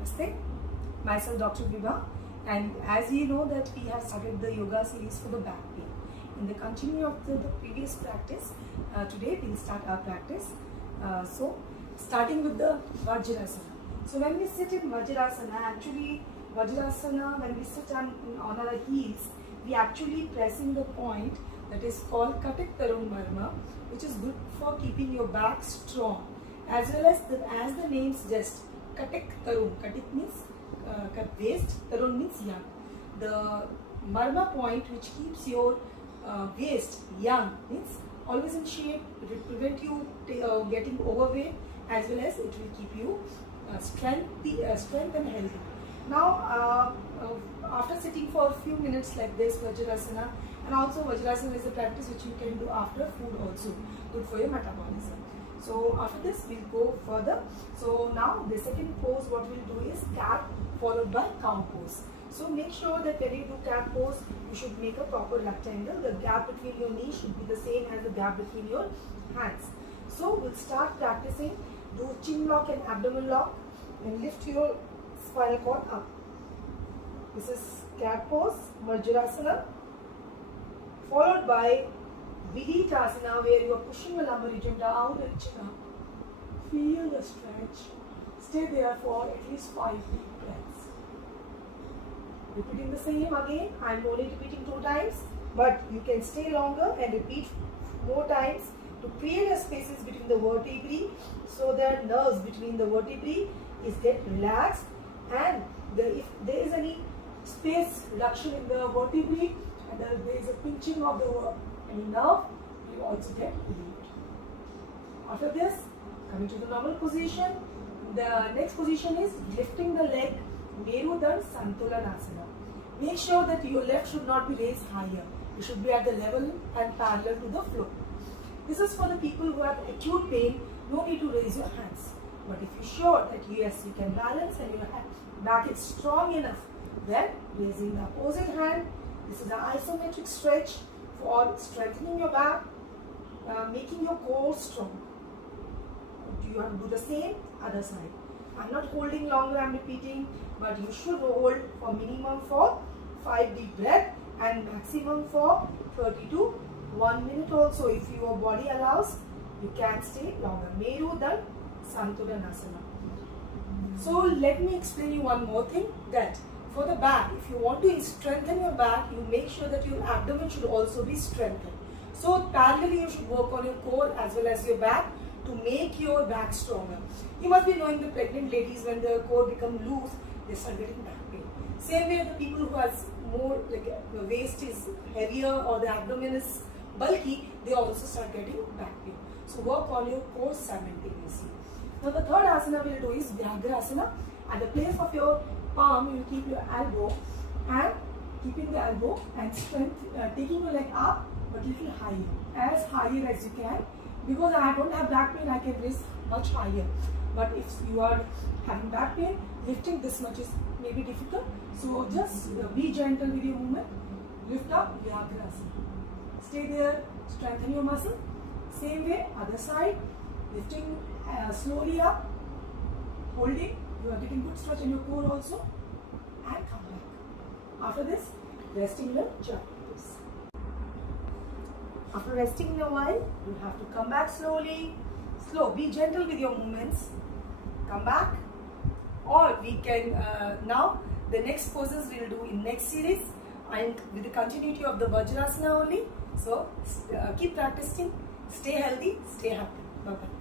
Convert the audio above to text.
Namaste, myself Dr. Vibha, and as you know that we have started the yoga series for the back pain. In the continue of the previous practice, today we will start our practice. So starting with the Vajrasana. So when we sit in Vajrasana, actually Vajrasana, when we sit on our heels, we actually pressing the point that is called Katik Tarun Marma, which is good for keeping your back strong, as well as the name suggests, Katik Tarun. Katik means cut waist, Tarun means young. The Marma point, which keeps your waist young, means always in shape. It will prevent you getting overweight, as well as it will keep you strength and healthy. Now, after sitting for a few minutes like this, Vajrasana, and also Vajrasana is a practice which you can do after food also, good for your metabolism. So after this, we'll go further. So now the second pose, what we'll do is cat followed by cow pose. So make sure that when you do cat pose, you should make a proper rectangle. The gap between your knees should be the same as the gap between your hands. So we'll start practicing. Do chin lock and abdomen lock, and lift your spinal cord up. This is cat pose, Vajrasana, followed by Viditasana, where you are pushing your lumbar region down and chin up. Feel the stretch. Stay there for at least 5 deep breaths. Repeating the same again. I am only repeating 2 times, but you can stay longer and repeat more times to create a spaces between the vertebrae, so that nerves between the vertebrae is get relaxed, and if there is any space reduction in the vertebrae and there is a pinching of any nerve, you also get relieved. After this, coming to the normal position, the next position is lifting the leg, Merudan Santulanasana. Make sure that your left should not be raised higher. You should be at the level and parallel to the floor. This is for the people who have acute pain. No need to raise your hands. But if you're sure that yes, you can balance and your back is strong enough, then raising the opposite hand. This is an isometric stretch for strengthening your back, making your core strong. You have to do the same other side. I'm not holding longer, I'm repeating, but you should hold for minimum for 5 deep breath and maximum for 30 to 1 minute also. If your body allows, you can stay longer. Merudan Santulanasana. So let me explain you one more thing, that for the back, if you want to strengthen your back, you make sure that your abdomen should also be strengthened. So parallelly you should work on your core as well as your back to make your back stronger. You must be knowing the pregnant ladies, when the core becomes loose, they start getting back pain. Same way the people who has more, like the waist is heavier or the abdomen is bulky, they also start getting back pain. So work on your core simultaneously. Now the third asana we'll do is Vyagrasana. At the place of your palm, you keep your elbow, and keeping the elbow and taking your leg up but little higher, as higher as you can. Because I don't have back pain, I can raise much higher. But if you are having back pain, lifting this much is maybe difficult. So just be gentle with your movement. Lift up, Vyagrasana. Stay there, strengthen your muscle. Same way, other side, lifting slowly up, holding. You are getting good stretch in your core also, and come back. After this, resting in a jump pose. After resting in a while, you have to come back slowly. Slow, be gentle with your movements. Come back. Or we can, now the next poses we will do in next series, and with the continuity of the Vajrasana only. So keep practicing, stay healthy, stay happy. Bye-bye.